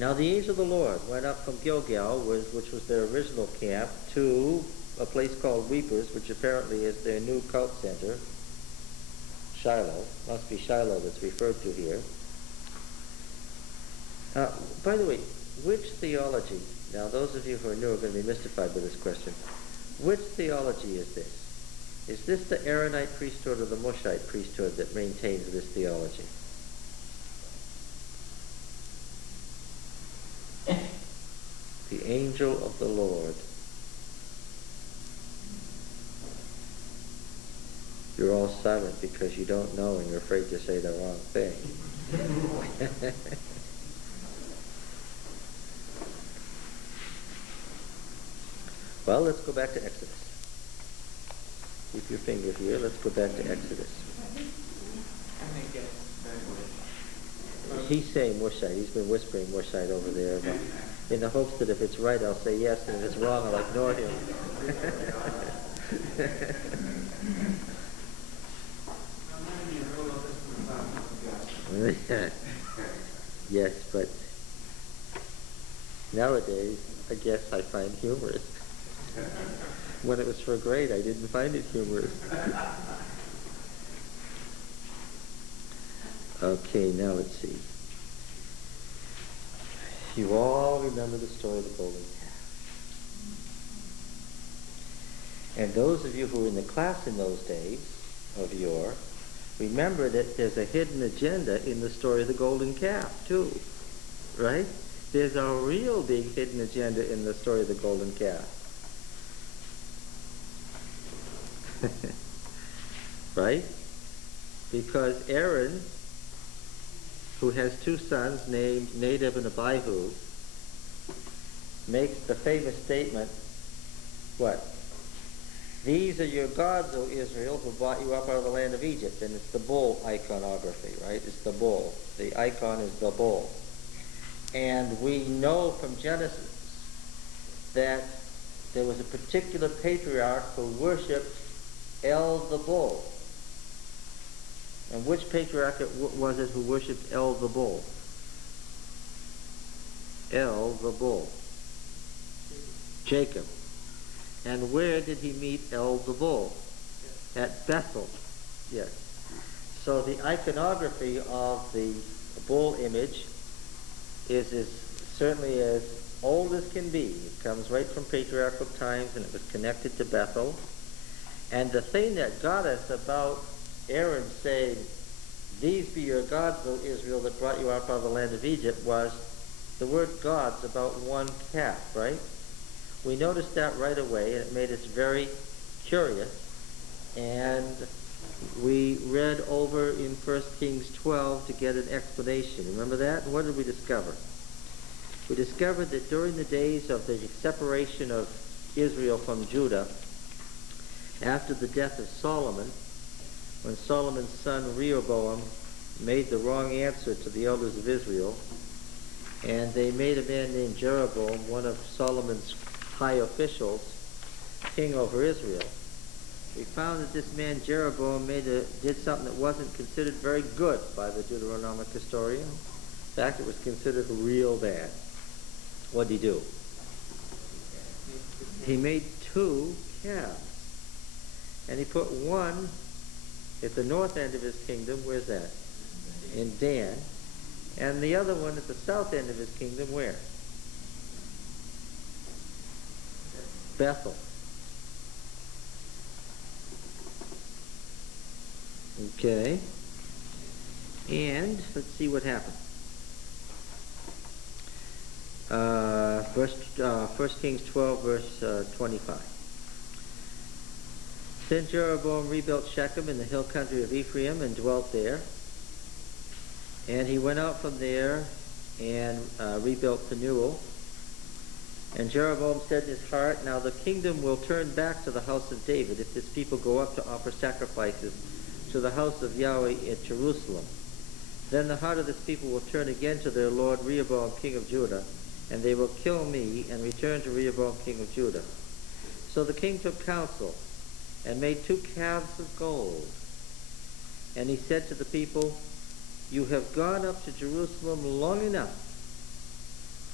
Now the angel of the Lord went up from Gilgal, which was their original camp, to a place called Weepers, which apparently is their new cult center. Shiloh. Must be Shiloh that's referred to here. By the way, which theology, now those of you who are new are going to be mystified by this question, which theology is this? Is this the Aaronite priesthood or the Mushite priesthood that maintains this theology? The angel of the Lord. You're all silent because you don't know and you're afraid to say the wrong thing. Well, let's go back to Exodus. Keep your finger here. Let's go back to Exodus. He's saying Mushite. He's been whispering Mushite over there, in the hopes that if it's right, I'll say yes, and if it's wrong, I'll ignore him. Yes, but nowadays, I guess I find humorous. When it was for grade, I didn't find it humorous. Okay, now let's see. You all remember the story of the golden calf. And those of you who were in the class in those days of yore, remember that there's a hidden agenda in the story of the golden calf, too. Right? There's a real big hidden agenda in the story of the golden calf. Right? Because Aaron, who has two sons named Nadab and Abihu, makes the famous statement, what? These are your gods, O Israel, who brought you up out of the land of Egypt. And it's the bull iconography, right? It's the bull. The icon is the bull. And we know from Genesis that there was a particular patriarch who worshipped El the bull. And which patriarch was it who worshipped El the bull? El the bull. Jacob. And where did he meet El the bull? At Bethel. Yes. So the iconography of the bull image is certainly as old as can be. It comes right from patriarchal times, and it was connected to Bethel. And the thing that got us about Aaron saying, these be your gods, O Israel, that brought you out of the land of Egypt, was the word gods about one calf, right? We noticed that right away, and it made us very curious. And we read over in 1 Kings 12 to get an explanation. Remember that? And what did we discover? We discovered that during the days of the separation of Israel from Judah, after the death of Solomon, when Solomon's son Rehoboam made the wrong answer to the elders of Israel, and they made a man named Jeroboam, one of Solomon's high officials, king over Israel. We found that this man Jeroboam did something that wasn't considered very good by the Deuteronomic historian. In fact, it was considered real bad. What did he do? He made two calves. And he put one at the north end of his kingdom. Where's that? In Dan. And the other one at the south end of his kingdom, where? Bethel. Okay. And let's see what happened. 1 Kings 12, verse 25. Then Jeroboam rebuilt Shechem in the hill country of Ephraim and dwelt there. And he went out from there and rebuilt Penuel. And Jeroboam said in his heart, now the kingdom will turn back to the house of David if this people go up to offer sacrifices to the house of Yahweh at Jerusalem. Then the heart of this people will turn again to their lord Rehoboam, king of Judah, and they will kill me and return to Rehoboam, king of Judah. So the king took counsel and made two calves of gold. And he said to the people, you have gone up to Jerusalem long enough.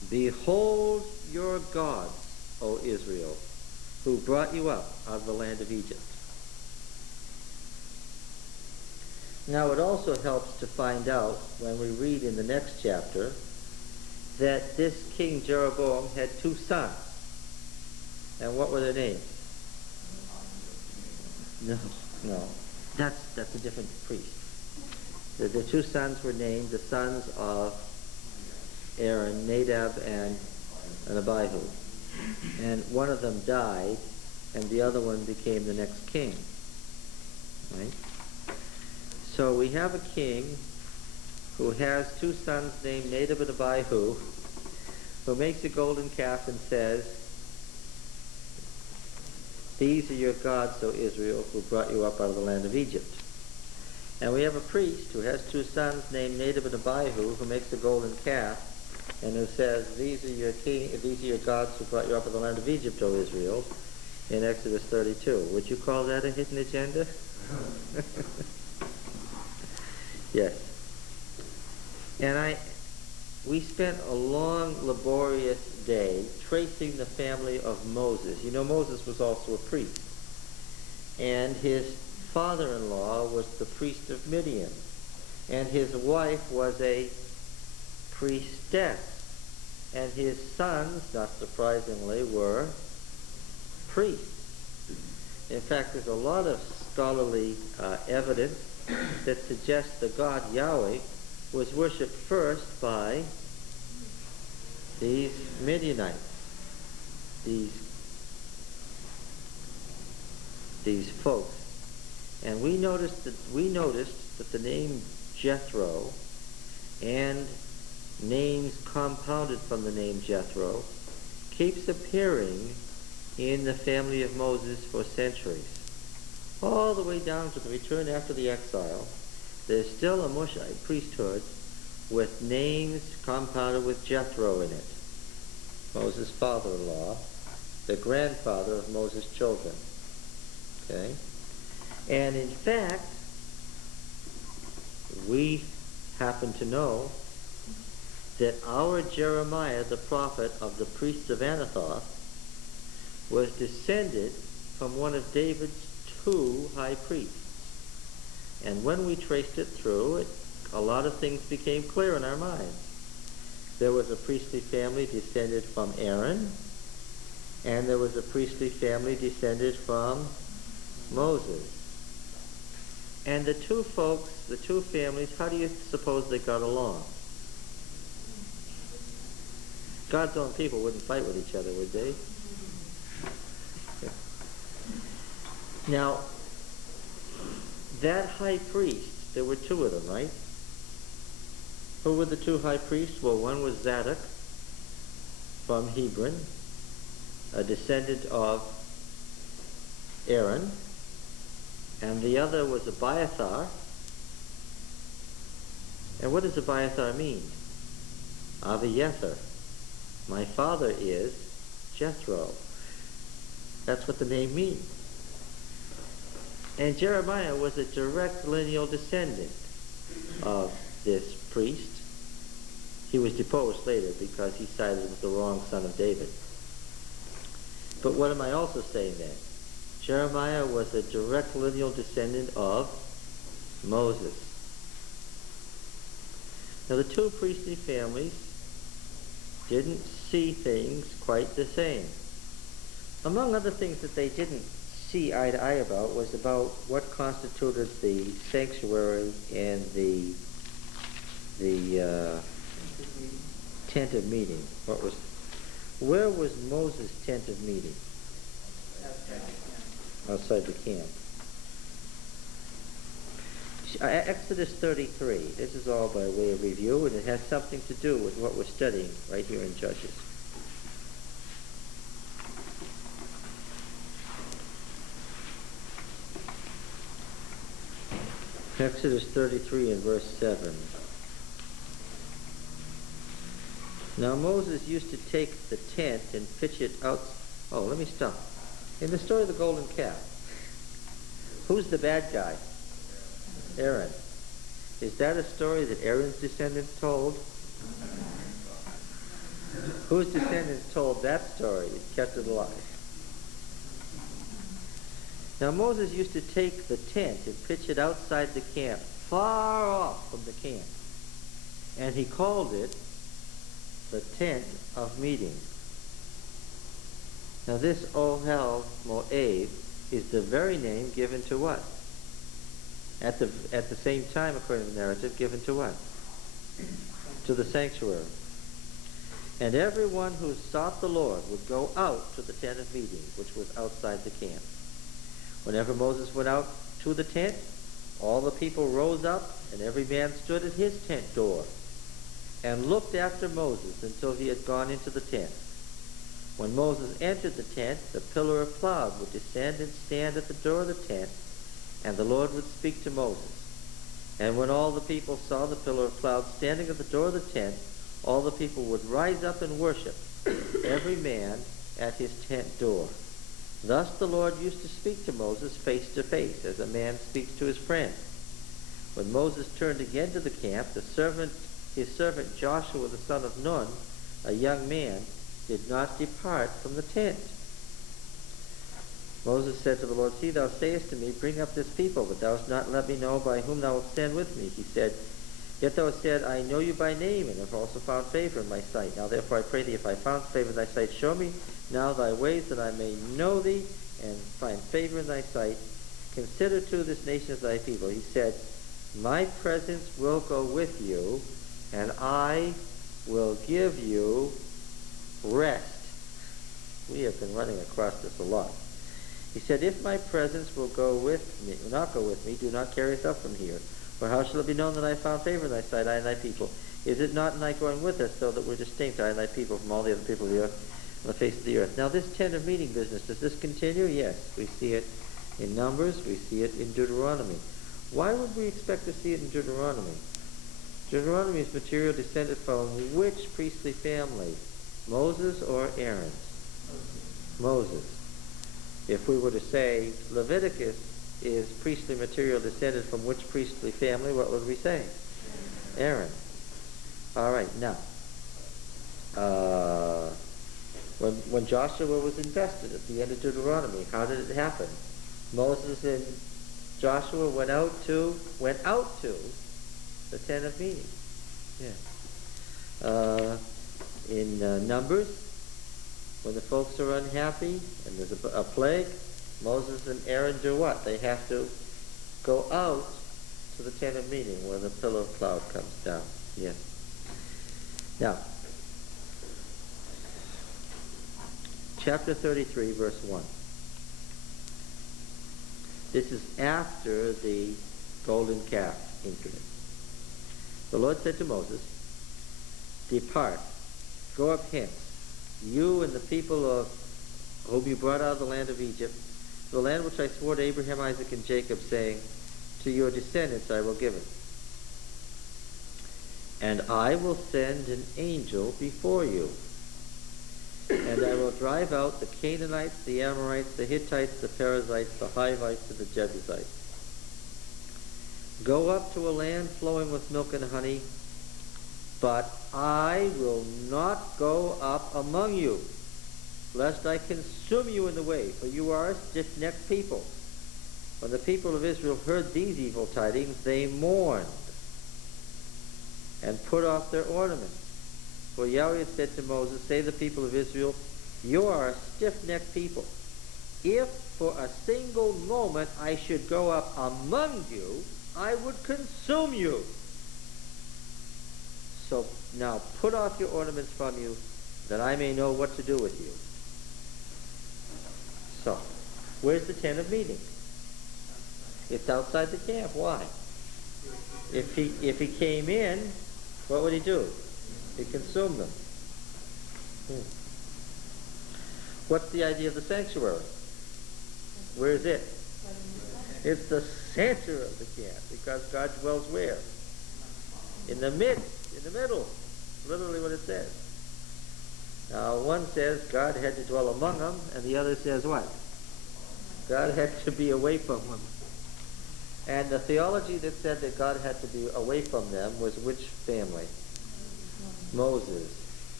Behold your gods, O Israel, who brought you up out of the land of Egypt. Now it also helps to find out when we read in the next chapter that this King Jeroboam had two sons. And what were their names? No. That's a different priest. The two sons were named the sons of Aaron, Nadab and Abihu. And one of them died, and the other one became the next king. Right? So we have a king who has two sons named Nadab and Abihu, who makes a golden calf and says, "These are your gods, O Israel, who brought you up out of the land of Egypt." And we have a priest who has two sons named Nadab and Abihu, who makes a golden calf and who says, these are your gods who brought you up out of the land of Egypt, O Israel, in Exodus 32. Would you call that a hidden agenda? Yes. And we spent a long, laborious day tracing the family of Moses. You know, Moses was also a priest. And his father-in-law was the priest of Midian. And his wife was a priestess. And his sons, not surprisingly, were priests. In fact, there's a lot of scholarly evidence that suggests the God Yahweh was worshipped first by these Midianites, these folks. And we noticed that the name Jethro and names compounded from the name Jethro keeps appearing in the family of Moses for centuries. All the way down to the return after the exile, there's still a Mushite priesthood with names compounded with Jethro in it. Moses' father-in-law, the grandfather of Moses' children. Okay? And in fact, we happen to know that our Jeremiah, the prophet of the priests of Anathoth, was descended from one of David's two high priests. And when we traced it through, a lot of things became clear in our minds. There was a priestly family descended from Aaron, and there was a priestly family descended from Moses. And the two folks, the two families, how do you suppose they got along? God's own people wouldn't fight with each other, would they? Now, that high priest, there were two of them, right? Who were the two high priests? Well, one was Zadok from Hebron, a descendant of Aaron, and the other was Abiathar. And what does Abiathar mean? Abiathar. My father is Jethro. That's what the name means. And Jeremiah was a direct lineal descendant of this priest. He was deposed later because he sided with the wrong son of David. But what am I also saying then? Jeremiah was a direct lineal descendant of Moses. Now the two priestly families didn't see things quite the same. Among other things that they didn't see eye to eye about was about what constituted the sanctuary and the tent of meeting. Where was Moses' tent of meeting? Outside the camp. Exodus 33. This is all by way of review, and it has something to do with what we're studying right here in Judges. Exodus 33 and verse 7. Now Moses used to take the tent and pitch it out. Oh, let me stop. In the story of the golden calf, who's the bad guy? Aaron. Is that a story that Aaron's descendants told? Whose descendants told that story and kept it alive? Now Moses used to take the tent and pitch it outside the camp, far off from the camp. And he called it the tent of meeting. Now this Ohel Moab is the very name given to what? At the same time, according to the narrative, given to what? To the sanctuary. And everyone who sought the Lord would go out to the tent of meeting, which was outside the camp. Whenever Moses went out to the tent, all the people rose up, and every man stood at his tent door, and looked after Moses until he had gone into the tent. When Moses entered the tent, the pillar of cloud would descend and stand at the door of the tent, and the Lord would speak to Moses. And when all the people saw the pillar of cloud standing at the door of the tent, all the people would rise up and worship, every man at his tent door. Thus the Lord used to speak to Moses face to face, as a man speaks to his friend. When Moses turned again to the camp, his servant Joshua the son of Nun, a young man, did not depart from the tent. Moses said to the Lord, See, thou sayest to me, Bring up this people, but thou hast not let me know by whom thou wilt stand with me. He said, Yet thou hast said, I know you by name, and have also found favor in my sight. Now therefore I pray thee, if I found favor in thy sight, show me now thy ways, that I may know thee, and find favor in thy sight. Consider too this nation as thy people. He said, My presence will go with you, and I will give you rest. We have been running across this a lot. He said, If my presence will not go with me, do not carry us up from here. For how shall it be known that I found favor in thy sight, I and thy people? Is it not in thy going with us, so that we're distinct, I and thy people, from all the other people of the earth, on the face of the earth? Now this tent of meeting business, does this continue? Yes. We see it in Numbers. We see it in Deuteronomy. Why would we expect to see it in Deuteronomy? Deuteronomy's material descended from which priestly family? Moses or Aaron? Moses. If we were to say Leviticus is priestly material descended from which priestly family, what would we say? Aaron. All right, now, when Joshua was invested at the end of Deuteronomy, how did it happen? Moses and Joshua went out to the tent of meeting. Yeah. In Numbers, when the folks are unhappy and there's a plague, Moses and Aaron do what? They have to go out to the tent of meeting where the pillar of cloud comes down. Yes. Now, chapter 33, verse 1. This is after the golden calf incident. The Lord said to Moses, Depart, go up hence, you and the people of whom you brought out of the land of Egypt, the land which I swore to Abraham, Isaac, and Jacob, saying, To your descendants I will give it. And I will send an angel before you, and I will drive out the Canaanites, the Amorites, the Hittites, the Perizzites, the Hivites, and the Jebusites. Go up to a land flowing with milk and honey, but I will not go up among you, lest I consume you in the way, for you are a stiff-necked people. When the people of Israel heard these evil tidings, they mourned and put off their ornaments. For Yahweh had said to Moses, Say to the people of Israel, You are a stiff-necked people. If for a single moment I should go up among you, I would consume you. So now put off your ornaments from you, that I may know what to do with you. So, where's the tent of meeting? It's outside the camp. Why? If he came in, what would he do? He'd consume them. What's the idea of the sanctuary? Where is it? It's the center of the camp, because God dwells where? In the midst, in the middle. Literally what it says. Now, one says God had to dwell among them, and the other says what? God had to be away from them. And the theology that said that God had to be away from them was which family? Moses.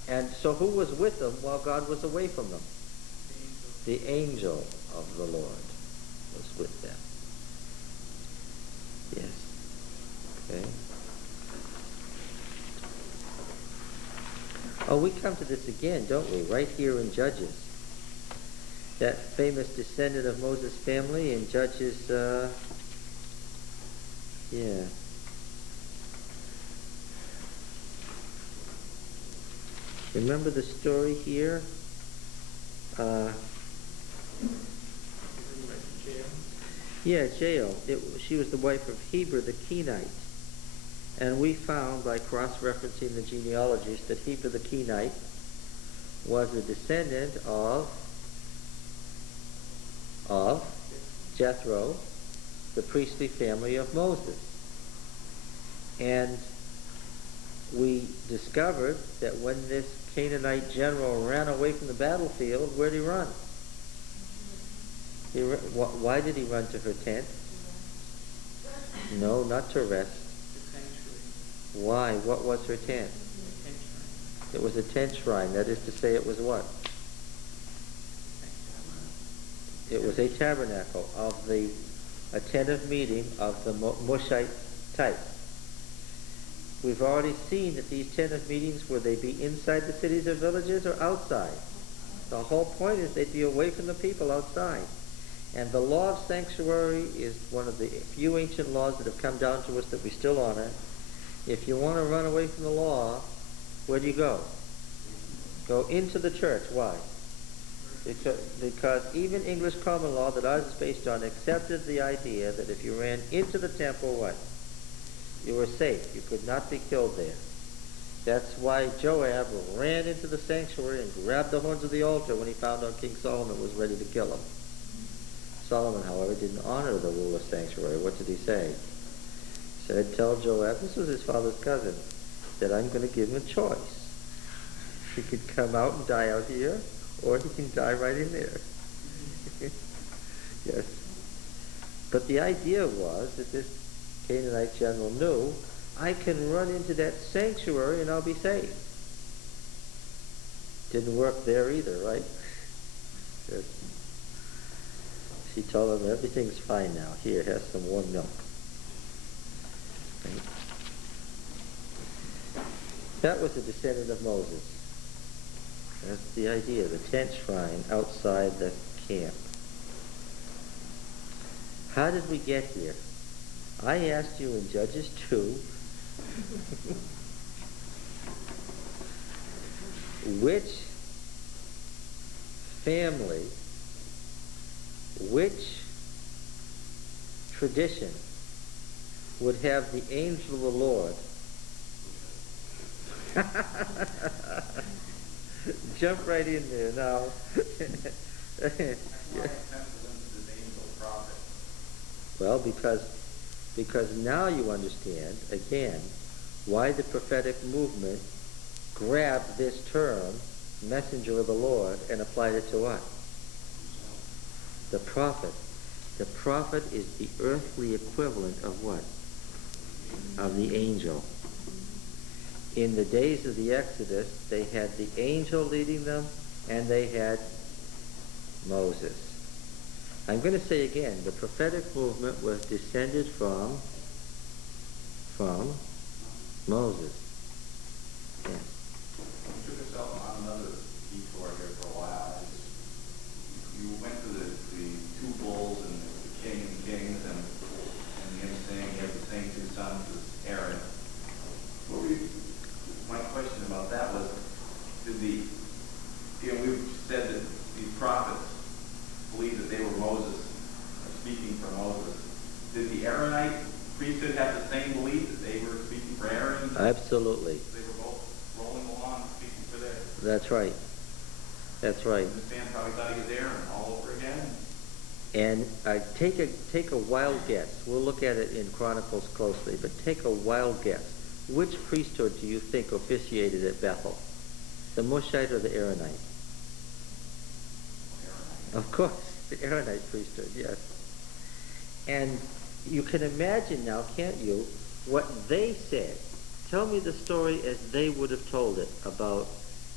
And so who was with them while God was away from them? The angel of the Lord was with them. Yes. Okay. Oh, we come to this again, don't we? Right here in Judges. That famous descendant of Moses' family in Judges, yeah. Remember the story here? Yeah, Jael. She was the wife of Heber the Kenite. And we found by cross-referencing the genealogies that Heber the Kenite was a descendant of Jethro, the priestly family of Moses. And we discovered that when this Canaanite general ran away from the battlefield, where did he run? Why did he run to her tent? No, not to rest. Why? What was her tent? It was a tent shrine. That is to say, it was what? It was a tabernacle of a tent of meeting of the Mushite type. We've already seen that these tent of meetings, would they be inside the cities or villages or outside? The whole point is they'd be away from the people outside. And the law of sanctuary is one of the few ancient laws that have come down to us that we still honor. If you want to run away from the law, where do you go? Go into the church. Why? Because even English common law that ours is based on accepted the idea that if you ran into the temple, what? You were safe. You could not be killed there. That's why Joab ran into the sanctuary and grabbed the horns of the altar when he found out King Solomon was ready to kill him. Solomon, however, didn't honor the rule of sanctuary. What did he say? He said, tell Joab, this was his father's cousin, that I'm going to give him a choice. He could come out and die out here, or he can die right in there. Yes. But the idea was that this Canaanite general knew, I can run into that sanctuary and I'll be safe. Didn't work there either, right? Yes. She told him, everything's fine now. Here, have some warm milk. Right? That was a descendant of Moses. That's the idea, the tent shrine outside the camp. How did we get here? I asked you in Judges 2, which family, which tradition would have the angel of the Lord jump right in there now. Well, because now you understand, again, why the prophetic movement grabbed this term, messenger of the Lord, and applied it to what? The prophet. The prophet is the earthly equivalent of what? Of the angel. In the days of the Exodus, they had the angel leading them, and they had Moses. I'm going to say again, the prophetic movement was descended from Moses. Yeah. You took us on another detour here for a while. You went to the two bulls and the king and kings, and him saying he had the same two sons as Aaron. My question about that was, we've said that these prophets believed that they were Moses, or speaking for Moses. Did the Aaronite priesthood have the same belief that they were speaking for Aaron? Absolutely. They were both rolling along speaking for theirs. That's right. That's right. And this man probably thought he was Aaron all over again. And take a wild guess. We'll look at it in Chronicles closely, but take a wild guess. Which priesthood do you think officiated at Bethel? The Mushite or the Aaronite? Of course, the Aaronite priesthood, yes. And you can imagine now, can't you, what they said. Tell me the story as they would have told it about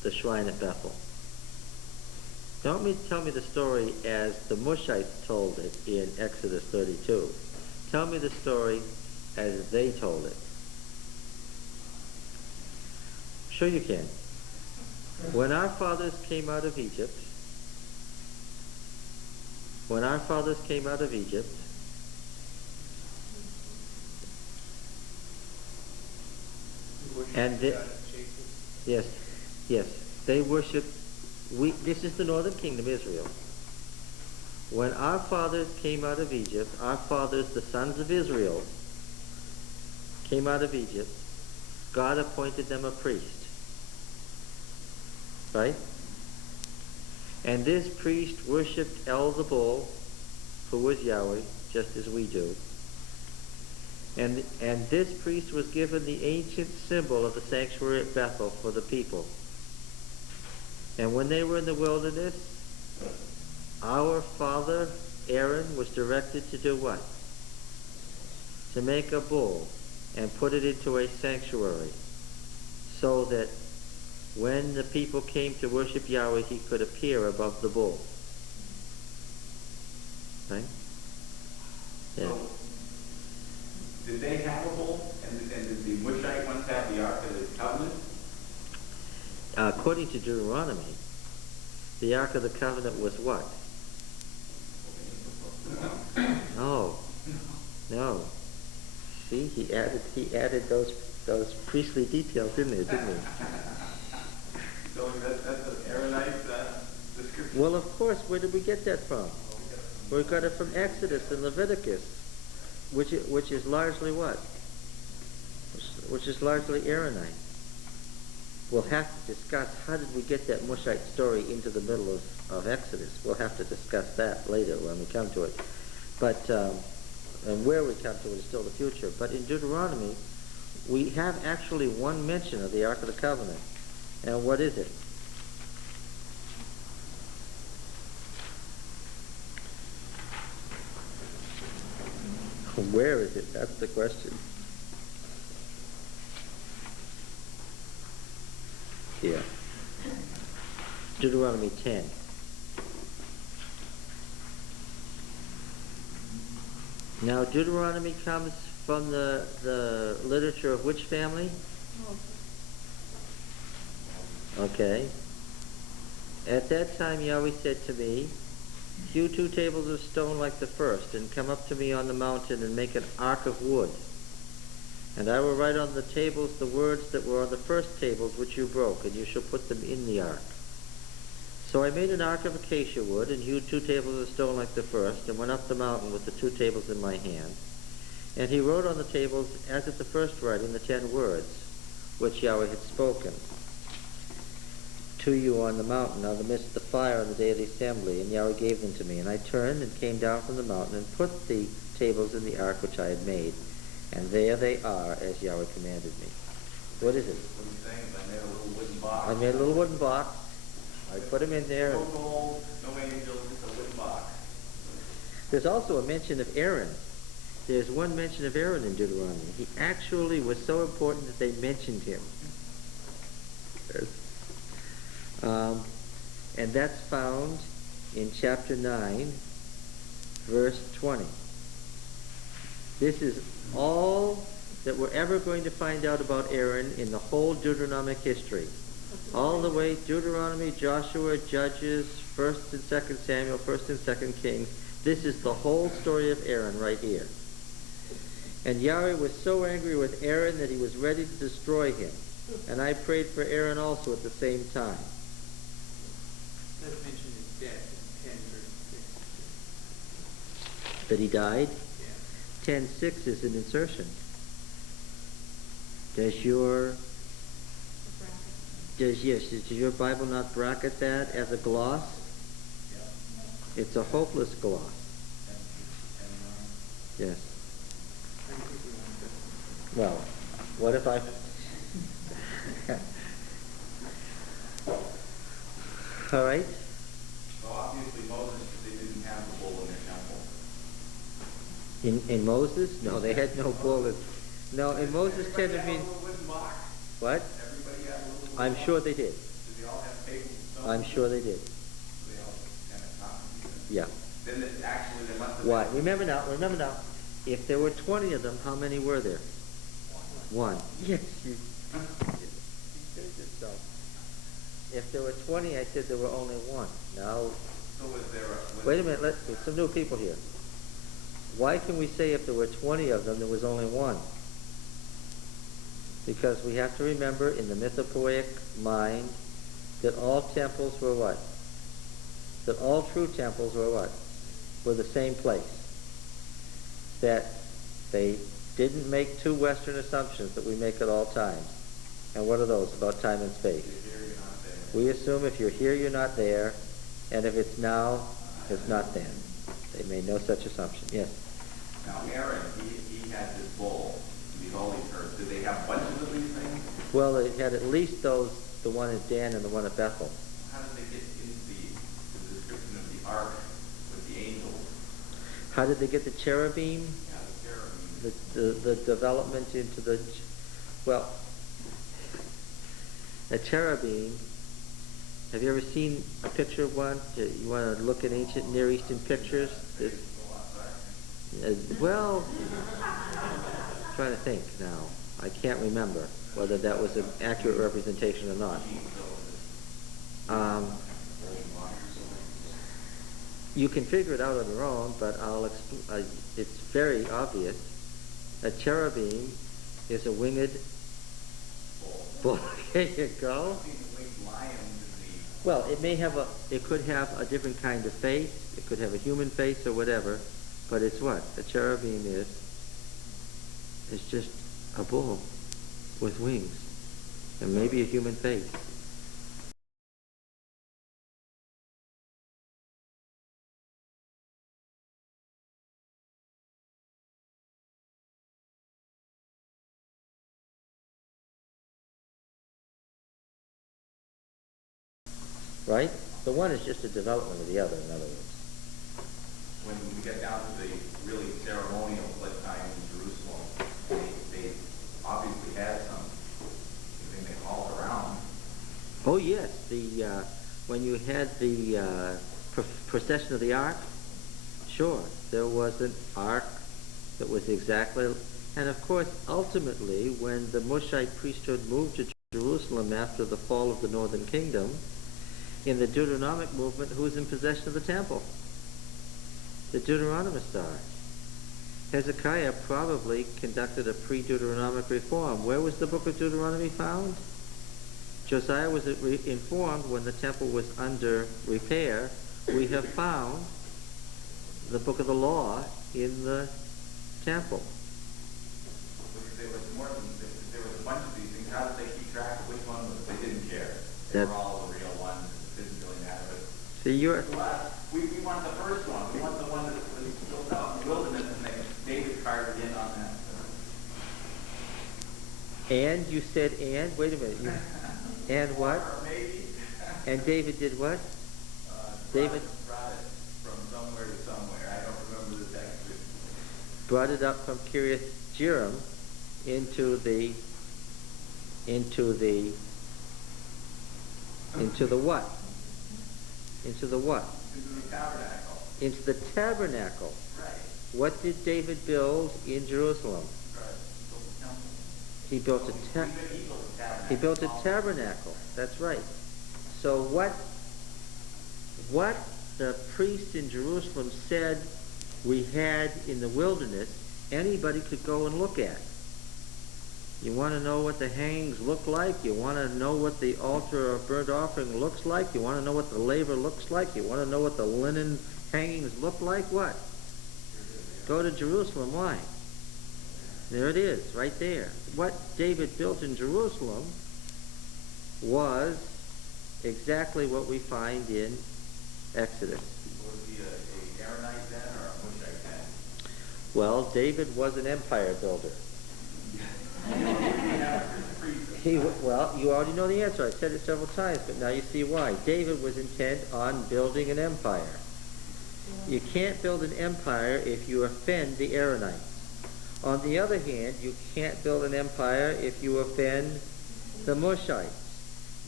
the shrine at Bethel. Don't tell me the story as the Mushites told it in Exodus 32. Tell me the story as they told it. Sure you can. When our fathers came out of Egypt, and yes, yes, they worshiped. This is the northern kingdom, Israel. When our fathers came out of Egypt, our fathers, the sons of Israel, came out of Egypt, God appointed them a priest. Right? And this priest worshipped El the bull, who was Yahweh, just as we do. And this priest was given the ancient symbol of the sanctuary at Bethel for the people. And when they were in the wilderness, our father Aaron was directed to do what? To make a bull and put it into a sanctuary, so that when the people came to worship Yahweh, he could appear above the bull. Right? Yeah. So, did they have a bull? And did the Mushite ones have the Ark of the Covenant? According to Deuteronomy, the Ark of the Covenant was what? No. See, he added those priestly details in there, didn't he? So that's an Aaronite description? Well, of course. Where did we get that from? We got it from Exodus and Leviticus, which is largely what? Which is largely Aaronite. We'll have to discuss how did we get that Mushite story into the middle of Exodus. We'll have to discuss that later when we come to it. But and where we come to it is still the future. But in Deuteronomy, we have actually one mention of the Ark of the Covenant. And what is it? Where is it? That's the question. Here. Deuteronomy 10. Now, Deuteronomy comes from the literature of which family? Okay. At that time Yahweh said to me, hew 2 tables of stone like the first, and come up to me on the mountain, and make an ark of wood. And I will write on the tables the words that were on the first tables which you broke, and you shall put them in the ark. So I made an ark of acacia wood, and hewed 2 tables of stone like the first, and went up the mountain with the 2 tables in my hand. And he wrote on the tables, as at the first writing, the 10 words, which Yahweh had spoken to you on the mountain out of the midst of the fire on the day of the assembly. And Yahweh gave them to me. And I turned and came down from the mountain, and put the tables in the ark which I had made. And there they are, as Yahweh commanded me. What is it? What he's saying is I made a little wooden box. I made a little wooden box. I put them in there. No gold, no angels, just a wooden box. There's also a mention of Aaron. There's one mention of Aaron in Deuteronomy. He actually was so important that they mentioned him. And that's found in chapter 9, verse 20. This is all that we're ever going to find out about Aaron in the whole Deuteronomic history. All the way Deuteronomy, Joshua, Judges, 1st and 2nd Samuel, 1st and 2nd Kings. This is the whole story of Aaron right here. And Yahweh was so angry with Aaron that he was ready to destroy him. And I prayed for Aaron also at the same time. That mentioned his death in 10 verse 6. That he died? Yeah. 10:6 is an insertion. Does your Bible not bracket that as a gloss? Yeah. It's a hopeless gloss. Yes. Well, what if I... All right. So obviously Moses, they didn't have the bull in their temple. In Moses? No, they had no bull. No, in Moses 10 it means... Wooden box? What? Everybody had a little I'm sure they did. Did they all make some? I'm sure they did. They all kind of copied it. Yeah. Then actually there must have Why? been. Remember now, if there were 20 of them, how many were there? One. Yes, you did yourself. If there were 20, I said there were only one. Now, So was there a... wait a minute, there's some new people here. Why can we say if there were 20 of them, there was only one? Because we have to remember in the mythopoeic mind that all temples were what? That all true temples were what? Were the same place. That they didn't make two Western assumptions that we make at all times. And what are those about time and space? If you're here, you're not there. We assume if you're here, you're not there, and if it's now, it's not then. They made no such assumption. Yes? Now Aaron, he had this bowl, these holy herbs. Did they have bunches of these things? Well, they had at least those, the one at Dan and the one at Bethel. How did they get into the description of the ark with the angels? How did they get the cherubim? Yeah, the cherubim. The development into the, well, a cherubim, have you ever seen a picture of one? You want to look at ancient Near Eastern pictures? Well, I'm trying to think now. I can't remember whether that was an accurate representation or not. You can figure it out on your own, but it's very obvious. A cherubim is a winged bull. There you go. Well, it could have a different kind of face. It could have a human face or whatever, but it's what? A cherubim is just a bull with wings and maybe a human face. Right? The one is just a development of the other, in other words. When we get down to the really ceremonial time in Jerusalem, they obviously had something they hauled around. Oh yes, when you had the procession of the ark, sure, there was an ark that was exactly, and of course, ultimately, when the Mushite priesthood moved to Jerusalem after the fall of the northern kingdom, in the Deuteronomic movement, who's in possession of the temple? The Deuteronomists are. Hezekiah probably conducted a pre-Deuteronomic reform. Where was the book of Deuteronomy found? Josiah was informed when the temple was under repair. We have found the book of the law in the temple. There was a bunch of these things. How did they keep track of which one was? They didn't care. They were all the real ones. It didn't really matter. But See, we want the first one. We want the one that was built out in the wilderness, and David carved in on that. And you said and? Wait a minute. And what? Or maybe. And David did what? David brought it from somewhere to somewhere. I don't remember the text. brought it up from Kiriath Jearim into the what? Into the what? Into the tabernacle. Into the tabernacle. Right. What did David build in Jerusalem? Right. He built he built a tabernacle. That's right. So what the priests in Jerusalem said we had in the wilderness, anybody could go and look at. You want to know what the hangings look like? You want to know what the altar of burnt offering looks like? You want to know what the laver looks like? You want to know what the linen hangings look like? What? Go to Jerusalem. Why? There it is, right there. What David built in Jerusalem was exactly what we find in Exodus. Was he a Aaronite then or a Mushite then? Well, David was an empire builder. Well, you already know the answer. I've said it several times, but now you see why. David was intent on building an empire. You can't build an empire if you offend the Aaronites. On the other hand, you can't build an empire if you offend the Mushites.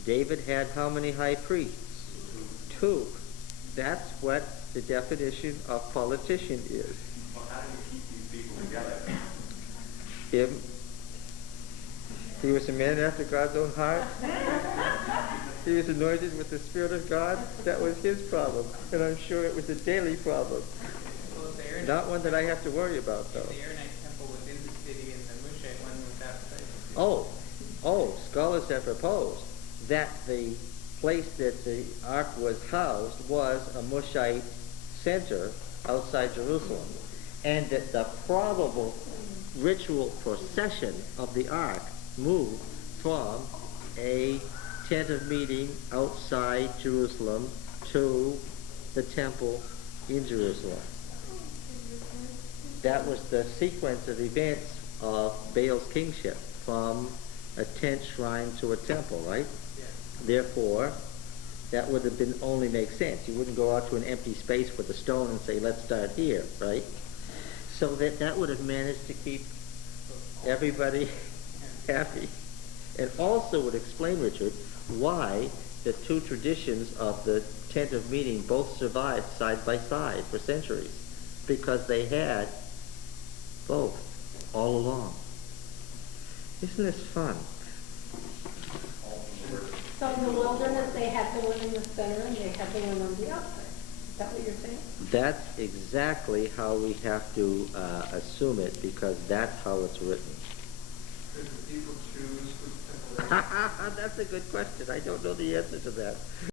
David had how many high priests? Two. That's what the definition of politician is. Well, how do you keep these people together? He was a man after God's own heart. He was anointed with the Spirit of God. That was his problem. And I'm sure it was a daily problem. Well, the Aaronite, Not one that I have to worry about, though. the Aaronite temple was in the city, and the Mushite one was outside. Scholars have proposed that the place that the ark was housed was a Mushite center outside Jerusalem, and that the probable ritual procession of the ark moved from a tent of meeting outside Jerusalem to the temple in Jerusalem. That was the sequence of events of Baal's kingship, from a tent shrine to a temple, right? Yeah. Therefore, that would have been only make sense. You wouldn't go out to an empty space with a stone and say, let's start here, right? So that would have managed to keep everybody happy. And also would explain, Richard, why the two traditions of the tent of meeting both survived side by side for centuries. Because they had both all along. Isn't this fun? So in the wilderness, they had the one in the center and they had the one on the outside. Is that what you're saying? That's exactly how we have to assume it, because that's how it's written. Did the people choose which temple they That's a good question. I don't know the answer to that.